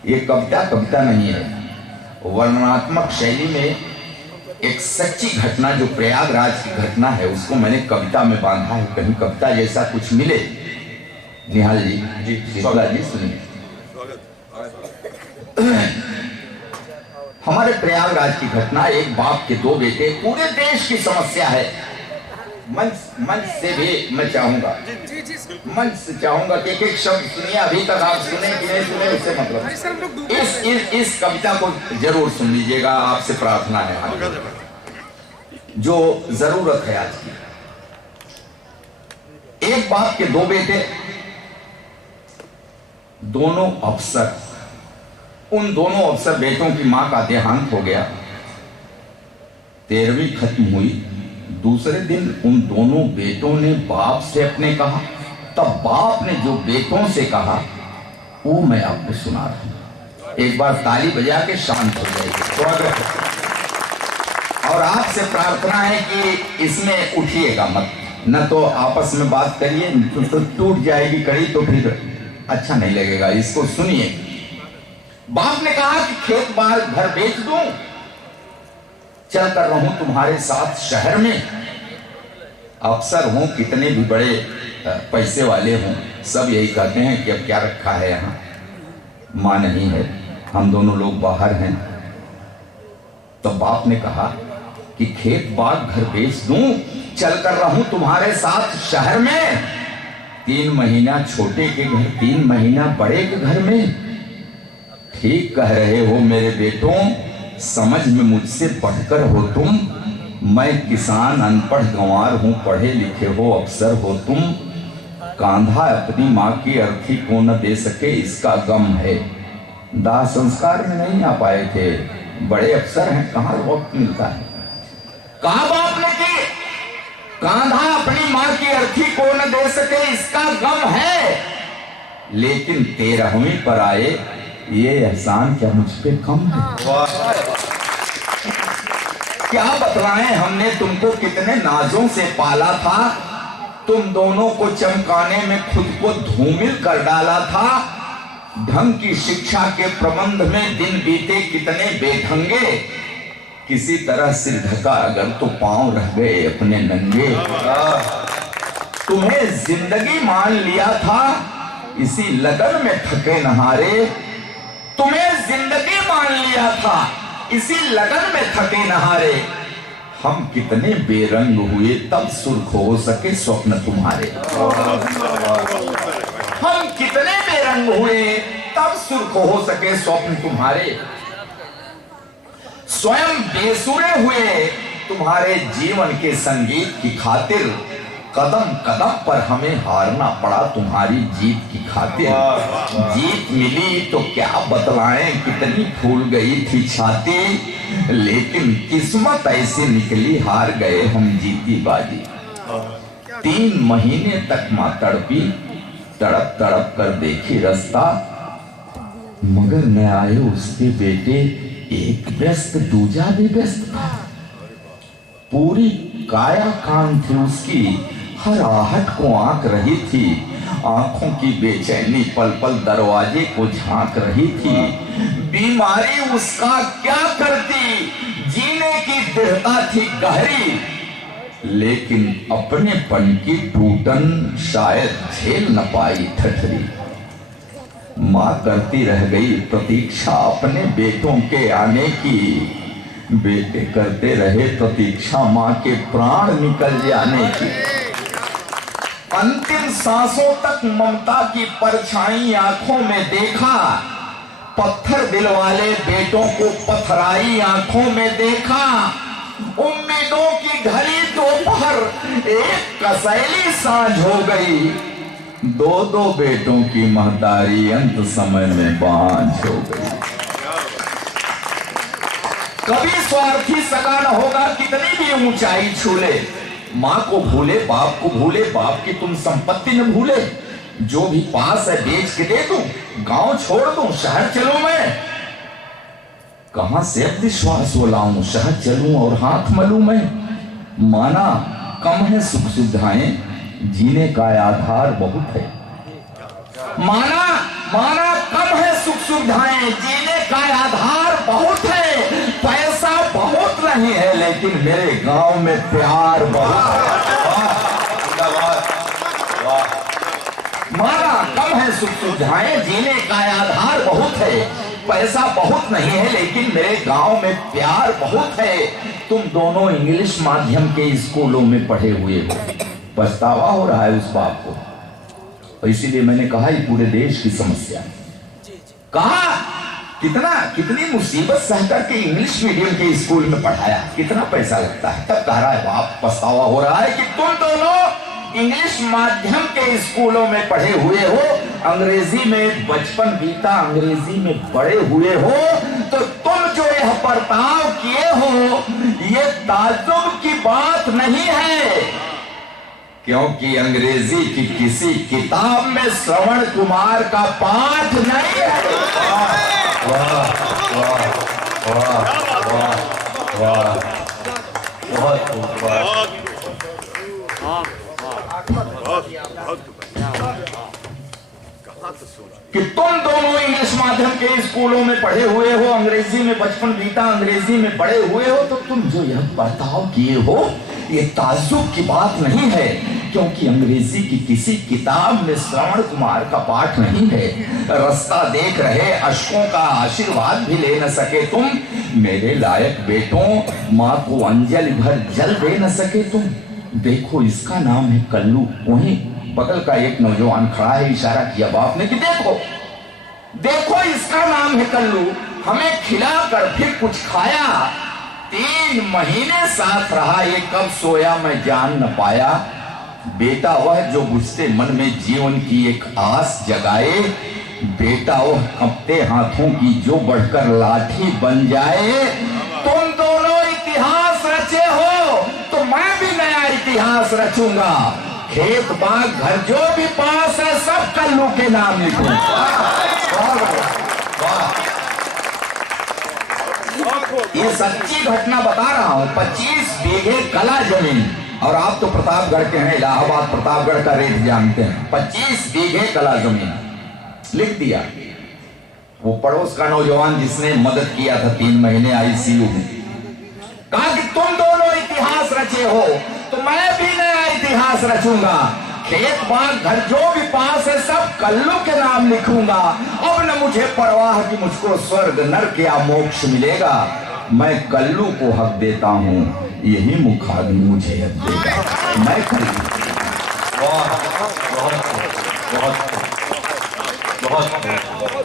ये कविता कविता नहीं है, वर्णनात्मक शैली में एक सच्ची घटना जो प्रयागराज की घटना है उसको मैंने कविता में बांधा है, कहीं कविता जैसा कुछ मिले। निहाल जी शुक्ला जी सुनिए। हमारे प्रयागराज की घटना, एक बाप के दो बेटे, पूरे देश की समस्या है। मंच से भी मैं चाहूंगा, मंच से चाहूंगा कि एक शब्द सुनिए। अभी तक आप सुने कि नहीं सुने उससे मतलब, इस कविता को जरूर सुन लीजिएगा, आपसे प्रार्थना है जो जरूरत है आज की। एक बाप के दो बेटे, दोनों अफसर। उन दोनों अफसर बेटों की मां का देहांत हो गया, 13वीं खत्म हुई। दूसरे दिन उन दोनों बेटों ने बाप से अपने कहा, तब बाप ने जो बेटों से कहा वो मैं आपको सुना रहा हूं। एक बार ताली बजा के शांत हो जाइए। और आपसे प्रार्थना है कि इसमें उठिएगा मत, न तो आपस में बात करिए तो टूट जाएगी कड़ी, तो फिर अच्छा नहीं लगेगा। इसको सुनिए। बाप ने कहा कि खेत बार घर बेच दूं, चल कर रहूं तुम्हारे साथ शहर में। अफसर हूं, कितने भी बड़े पैसे वाले हों, सब यही कहते हैं कि अब क्या रखा है यहाँ, मां नहीं है, हम दोनों लोग बाहर हैं। तो बाप ने कहा कि खेत बाग घर बेच दूं, चल कर रहूं तुम्हारे साथ शहर में। 3 महीना छोटे के घर, 3 महीना बड़े के घर में। ठीक कह रहे हो मेरे बेटों, समझ में मुझसे बढ़कर हो तुम। मैं किसान अनपढ़ गंवार हूं, पढ़े लिखे हो अफसर हो तुम। कांधा अपनी माँ की अर्थी को न दे सके, इसका गम है। दाह संस्कार में नहीं आ पाए थे, बड़े अफसर हैं, कहाँ वक्त मिलता है। कहा बाप ने कि कांधा अपनी माँ की अर्थी को न दे सके, इसका गम है। लेकिन 13वीं पर आए, ये एहसान क्या मुझ पे कम है? क्या बतलाएं, हमने तुमको कितने नाजों से पाला था। तुम दोनों को चमकाने में खुद को धूमिल कर डाला था। ढंग की शिक्षा के प्रबंध में दिन बीते कितने बेढंगे। किसी तरह सिर ढका अगर तो पांव रह गए अपने नंगे। तुम्हें जिंदगी मान लिया था, इसी लगन में थके नहारे। तुम्हें जिंदगी मान लिया था, इसी लगन में थके नहारे। हम कितने बेरंग हुए तब सुर्ख हो सके स्वप्न तुम्हारे। हम कितने बेरंग हुए तब सुर्ख हो सके स्वप्न तुम्हारे। स्वयं बेसुरे हुए तुम्हारे जीवन के संगीत की खातिर। कदम कदम पर हमें हारना पड़ा तुम्हारी जीत की खातिर। जीत मिली तो क्या बतलाएं, कितनी फूल गई थी छाती। लेकिन किस्मत ऐसी निकली, हार गए हम जीती बाजी। 3 महीने तक मां तड़पी, तड़प तड़प कर देखी रास्ता। मगर न आए उसके बेटे, एक व्यस्त दूजा भी व्यस्त था। पूरी काया कान थी उसकी, हर आहट को आंक रही थी। आंखों की बेचैनी पल पल दरवाजे को झांक रही थी। बीमारी उसका क्या करती, जीने की दृढ़ता थी गहरी। लेकिन अपनेपन की टूटन शायद झेल न पाई ठठरी। मां करती रह गई प्रतीक्षा अपने बेटों के आने की। बेटे करते रहे प्रतीक्षा मां के प्राण निकल जाने की। अंतिम सांसों तक ममता की परछाई आंखों में देखा। पत्थर दिल वाले बेटों को पथराई आंखों में देखा। उम्मीदों की घड़ी दोपहर एक कसैली सांझ हो गई। 2-2 बेटों की महतारी अंत समय में बांझ हो गई। कभी स्वार्थी सगा न होगा, कितनी भी ऊंचाई छू ले। मां को भूले, बाप को भूले, बाप की तुम संपत्ति न भूले। जो भी पास है बेच के दे दूं, गांव छोड़ दूं, शहर चलूं मैं। कहां से अब विश्वास वो लाऊं, शहर चलूं और हाथ मलूं मैं। माना कम है सुख सुविधाएं, जीने का आधार बहुत है। माना कम है सुख सुविधाएं, जीने का आधार बहुत है, पैसा बहुत नहीं है, लेकिन मेरे गांव में प्यार बहुत है। माना कम है सुख सुविधाएं, जीने का आधार बहुत है, पैसा बहुत नहीं है, लेकिन मेरे गांव में प्यार बहुत है। तुम दोनों इंग्लिश माध्यम के स्कूलों में पढ़े हुए हो। पछतावा हो रहा है उस बात को, और इसीलिए मैंने कहा ये पूरे देश की समस्या है। कहा कितनी मुसीबत सहकर के इंग्लिश मीडियम के स्कूल में पढ़ाया, कितना पैसा लगता है, तब कह रहा है बाप पछतावा हो रहा है कि तुम दोनों इंग्लिश माध्यम के स्कूलों में पढ़े हुए हो, अंग्रेजी में बचपन बीता, अंग्रेजी में बड़े हुए हो, तो तुम जो यह बर्ताव किए हो ये ताज्जुब की बात नहीं है, क्योंकि अंग्रेजी की किसी किताब में श्रवण कुमार का पाठ नहीं है। वाह वाह वाह वाह वाह, बहुत कि तुम दोनों इंग्लिश माध्यम के स्कूलों में पढ़े हुए हो, अंग्रेजी में बचपन बीता, अंग्रेजी में बड़े हुए हो, तो तुम जो यह बर्ताव किए हो ये ताज्जुब की बात नहीं है, क्योंकि अंग्रेजी की किसी किताब में श्रवण कुमार का पाठ नहीं है। रास्ता देख रहे अशकों का आशीर्वाद भी ले न सके तुम, मेरे लायक बेटों, माँ को अंजलि भर जल दे न सके तुम। देखो इसका नाम है कल्लू। वहीं बगल का एक नौजवान खड़ा है, इशारा किया बाप ने कि देखो देखो इसका नाम है कल्लू, हमें खिलाकर फिर कुछ खाया, 3 महीने साथ रहा, ये कब सोया मैं जान न पाया। बेटा वह जो बुझते मन में जीवन की एक आस जगाए, बेटा वह कांपते हाथों की जो बढ़कर लाठी बन जाए। तुम दोनों इतिहास रचे हो तो मैं भी नया इतिहास रचूंगा, खेत बाग घर जो भी पास है सब कल्लू के नाम लिखूंगा। ये सच्ची घटना बता रहा हूं। 25 बीघे कला जमीन, और आप तो प्रतापगढ़ के हैं, इलाहाबाद प्रतापगढ़ का रेट जानते हैं। 25 बीघे कला जमीन लिख दिया। वो पड़ोस का नौजवान जिसने मदद किया था 3 महीने आईसीयू में, कहा कि तुम दोनों इतिहास रचे हो तो मैं भी नया इतिहास रचूंगा, खेत बाग घर जो भी पास है सब कल्लू के नाम लिखूंगा। अब न मुझे परवाह कि मुझको स्वर्ग नरक या मोक्ष मिलेगा, मैं कल्लू को हक देता हूं, यही मुखाग्नि मुझे हक देगा। मैं कल्लू। बहुत बहुत बहुत बहुत